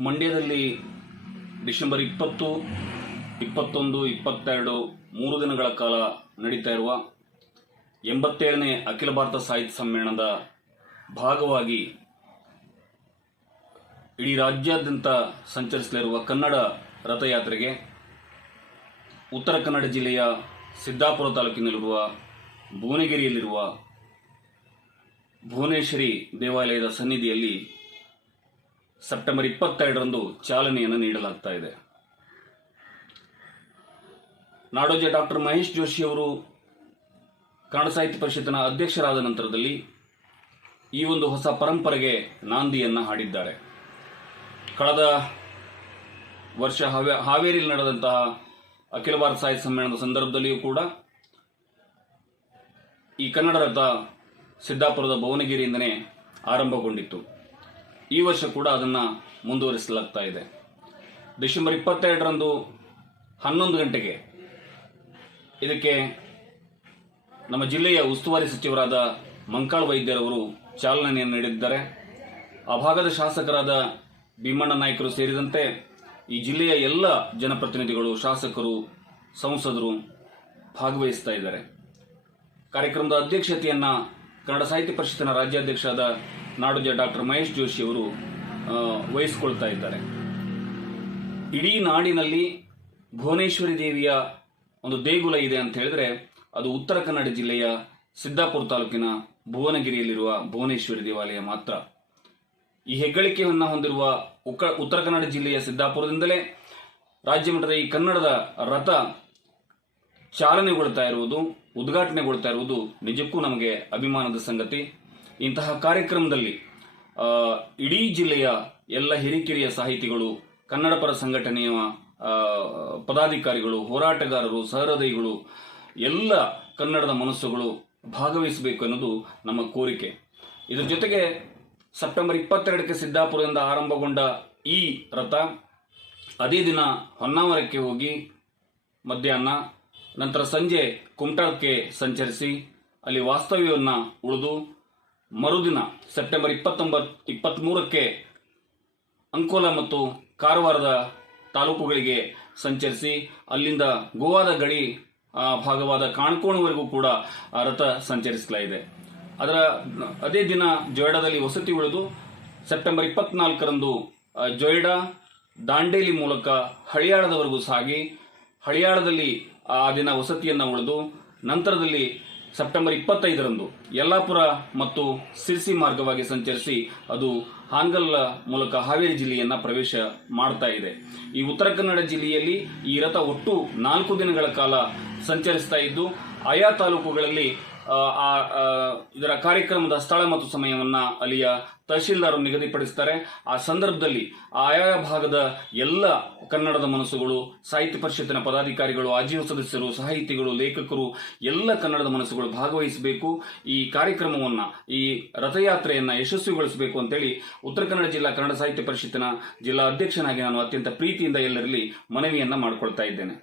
ಮಂಡ್ಯದಲ್ಲಿ ಡಿಸೆಂಬರ್ 20, 21, 22 3 ದಿನಗಳ ಕಾಲ ನಡೀತಾ ಇರುವ 87ನೇ ಅಖಿಲ ಭಾರತ ಸಾಹಿತ್ಯ ಸಮ್ಮೇಳನದ ಭಾಗವಾಗಿ ಇಡೀ ರಾಜ್ಯಾದ್ಯಂತ ಸಂಚರಿಸಲಿರುವ ಕನ್ನಡ ರಥಯಾತ್ರೆಗೆ ಉತ್ತರ ಕನ್ನಡ ಜಿಲ್ಲೆಯ ಸಿದ್ದಾಪುರ ತಾಲೂಕಿನಲ್ಲಿರುವ ಭುವನಗಿರಿಯಲ್ಲಿರುವ ಭುವನೇಶ್ವರಿ ದೇವಾಲಯದ ಸನ್ನಿಧಿಯಲ್ಲಿ ಸೆಪ್ಟೆಂಬರ್ 22ರಂದು ಚಾಲನೆಯನ್ನು ನೀಡಲಾಗ್ತಾ ಇದೆ. ನಾಡೋಜ ಡಾಕ್ಟರ್ ಮಹೇಶ್ ಜೋಶಿ ಅವರು ಕನ್ನಡ ಸಾಹಿತ್ಯ ಪರಿಷತ್ತಿನ ಅಧ್ಯಕ್ಷರಾದ ನಂತರದಲ್ಲಿ ಈ ಒಂದು ಹೊಸ ಪರಂಪರೆಗೆ ನಾಂದಿಯನ್ನು ಹಾಡಿದ್ದಾರೆ. ಕಳೆದ ವರ್ಷ ಹಾವೇರಿಯಲ್ಲಿ ನಡೆದಂತಹ ಅಖಿಲ ಭಾರತ ಸಾಹಿತ್ಯ ಸಮ್ಮೇಳನದ ಸಂದರ್ಭದಲ್ಲಿಯೂ ಕೂಡ ಈ ಕನ್ನಡ ರಥ ಸಿದ್ದಾಪುರದ ಭುವನಗಿರಿಯಿಂದನೇ ಆರಂಭಗೊಂಡಿತ್ತು. ಈ ವರ್ಷ ಕೂಡ ಅದನ್ನು ಮುಂದುವರಿಸಲಾಗ್ತಾ ಇದೆ. ಡಿಸೆಂಬರ್ 22ರಂದು 11 ಗಂಟೆಗೆ ಇದಕ್ಕೆ ನಮ್ಮ ಜಿಲ್ಲೆಯ ಉಸ್ತುವಾರಿ ಸಚಿವರಾದ ಮಂಕಾಳ ವೈದ್ಯರವರು ಚಾಲನೆಯನ್ನು ನೀಡಿದ್ದಾರೆ. ಆ ಭಾಗದ ಶಾಸಕರಾದ ಭೀಮಣ್ಣ ನಾಯ್ಕರು ಸೇರಿದಂತೆ ಈ ಜಿಲ್ಲೆಯ ಎಲ್ಲ ಜನಪ್ರತಿನಿಧಿಗಳು, ಶಾಸಕರು, ಸಂಸದರು ಭಾಗವಹಿಸ್ತಾ ಇದ್ದಾರೆ. ಕಾರ್ಯಕ್ರಮದ ಅಧ್ಯಕ್ಷತೆಯನ್ನು ಕನ್ನಡ ಸಾಹಿತ್ಯ ಪರಿಷತ್ತಿನ ರಾಜ್ಯಾಧ್ಯಕ್ಷರಾದ ನಾಡೋಜ ಡಾಕ್ಟರ್ ಮಹೇಶ್ ಜೋಶಿ ಅವರು ವಹಿಸಿಕೊಳ್ತಾ ಇದ್ದಾರೆ. ಇಡೀ ನಾಡಿನಲ್ಲಿ ಭುವನೇಶ್ವರಿ ದೇವಿಯ ಒಂದು ದೇಗುಲ ಇದೆ ಅಂತ ಹೇಳಿದ್ರೆ ಅದು ಉತ್ತರ ಕನ್ನಡ ಜಿಲ್ಲೆಯ ಸಿದ್ದಾಪುರ ತಾಲೂಕಿನ ಭುವನಗಿರಿಯಲ್ಲಿರುವ ಭುವನೇಶ್ವರಿ ದೇವಾಲಯ ಮಾತ್ರ. ಈ ಹೆಗ್ಗಳಿಕೆಯನ್ನು ಹೊಂದಿರುವ ಉತ್ತರ ಕನ್ನಡ ಜಿಲ್ಲೆಯ ಸಿದ್ದಾಪುರದಿಂದಲೇ ರಾಜ್ಯ ಮಟ್ಟದ ಈ ಕನ್ನಡದ ರಥ ಚಾಲನೆಗೊಳ್ತಾ ಇರುವುದು, ಉದ್ಘಾಟನೆಗೊಳ್ತಾ ಇರುವುದು ನಿಜಕ್ಕೂ ನಮಗೆ ಅಭಿಮಾನದ ಸಂಗತಿ. ಇಂತಹ ಕಾರ್ಯಕ್ರಮದಲ್ಲಿ ಇಡೀ ಜಿಲ್ಲೆಯ ಎಲ್ಲ ಹಿರಿಕಿರಿಯ ಸಾಹಿತಿಗಳು, ಕನ್ನಡ ಪರ ಸಂಘಟನೆಯ ಪದಾಧಿಕಾರಿಗಳು, ಹೋರಾಟಗಾರರು, ಸಹೃದಯಿಗಳು, ಎಲ್ಲ ಕನ್ನಡದ ಮನಸ್ಸುಗಳು ಭಾಗವಹಿಸಬೇಕು ಅನ್ನೋದು ನಮ್ಮ ಕೋರಿಕೆ. ಇದರ ಜೊತೆಗೆ ಸೆಪ್ಟೆಂಬರ್ 22ಕ್ಕೆ ಸಿದ್ದಾಪುರದಿಂದ ಆರಂಭಗೊಂಡ ಈ ರಥ ಅದೇ ದಿನ ಹೊನ್ನಾವರಕ್ಕೆ ಹೋಗಿ ಮಧ್ಯಾಹ್ನ, ನಂತರ ಸಂಜೆ ಕುಮಟಾಕ್ಕೆ ಸಂಚರಿಸಿ ಅಲ್ಲಿ ವಾಸ್ತವ್ಯವನ್ನು ಉಳಿದು ಮರುದಿನ ಸೆಪ್ಟೆಂಬರ್ 23ಕ್ಕೆ ಅಂಕೋಲ ಮತ್ತು ಕಾರವಾರದ ತಾಲೂಕುಗಳಿಗೆ ಸಂಚರಿಸಿ ಅಲ್ಲಿಂದ ಗೋವಾದ ಗಡಿ ಭಾಗವಾದ ಕಾಣ್ಕೋಣವರೆಗೂ ಕೂಡ ಆ ರಥ ಸಂಚರಿಸಲಾಗಿದೆ. ಅದೇ ದಿನ ಜೊಯ್ಡಾದಲ್ಲಿ ವಸತಿ ಉಳಿದು ಸೆಪ್ಟೆಂಬರ್ 24ರಂದು ಜೊಯ್ಡಾ, ದಾಂಡೇಲಿ ಮೂಲಕ ಹಳಿಯಾಳದವರೆಗೂ ಸಾಗಿ ಹಳಿಯಾಳದಲ್ಲಿ ಆ ದಿನ ವಸತಿಯನ್ನು ಉಳಿದು ನಂತರದಲ್ಲಿ ಸೆಪ್ಟೆಂಬರ್ 25ರಂದು ಯಲ್ಲಾಪುರ ಮತ್ತು ಸಿರ್ಸಿ ಮಾರ್ಗವಾಗಿ ಸಂಚರಿಸಿ ಅದು ಹಾನಗಲ್ ಮೂಲಕ ಹಾವೇರಿ ಜಿಲ್ಲೆಯನ್ನು ಪ್ರವೇಶ ಮಾಡ್ತಾ ಇದೆ. ಈ ಉತ್ತರ ಕನ್ನಡ ಜಿಲ್ಲೆಯಲ್ಲಿ ಈ ರಥ ಒಟ್ಟು 4 ದಿನಗಳ ಕಾಲ ಸಂಚರಿಸ್ತಾ ಇದ್ದು ಆಯಾ ತಾಲೂಕುಗಳಲ್ಲಿ ಇದರ ಕಾರ್ಯಕ್ರಮದ ಸ್ಥಳ ಮತ್ತು ಸಮಯವನ್ನು ಅಲ್ಲಿಯ ತಹಶೀಲ್ದಾರ್ ನಿಗದಿಪಡಿಸ್ತಾರೆ. ಆ ಸಂದರ್ಭದಲ್ಲಿ ಆಯಾ ಭಾಗದ ಎಲ್ಲ ಕನ್ನಡದ ಮನಸ್ಸುಗಳು, ಸಾಹಿತ್ಯ ಪರಿಷತ್ತಿನ ಪದಾಧಿಕಾರಿಗಳು, ಆಜೀವ ಸದಸ್ಯರು, ಸಾಹಿತಿಗಳು, ಲೇಖಕರು, ಎಲ್ಲ ಕನ್ನಡದ ಮನಸ್ಸುಗಳು ಭಾಗವಹಿಸಬೇಕು. ಈ ಕಾರ್ಯಕ್ರಮವನ್ನು, ಈ ರಥಯಾತ್ರೆಯನ್ನು ಯಶಸ್ವಿಗೊಳಿಸಬೇಕು ಅಂತೇಳಿ ಉತ್ತರ ಕನ್ನಡ ಜಿಲ್ಲಾ ಕನ್ನಡ ಸಾಹಿತ್ಯ ಪರಿಷತ್ತಿನ ಜಿಲ್ಲಾ ಅಧ್ಯಕ್ಷನಾಗಿ ನಾನು ಅತ್ಯಂತ ಪ್ರೀತಿಯಿಂದ ಎಲ್ಲರಲ್ಲಿ ಮನವಿಯನ್ನು ಮಾಡಿಕೊಳ್ತಾ ಇದ್ದೇನೆ.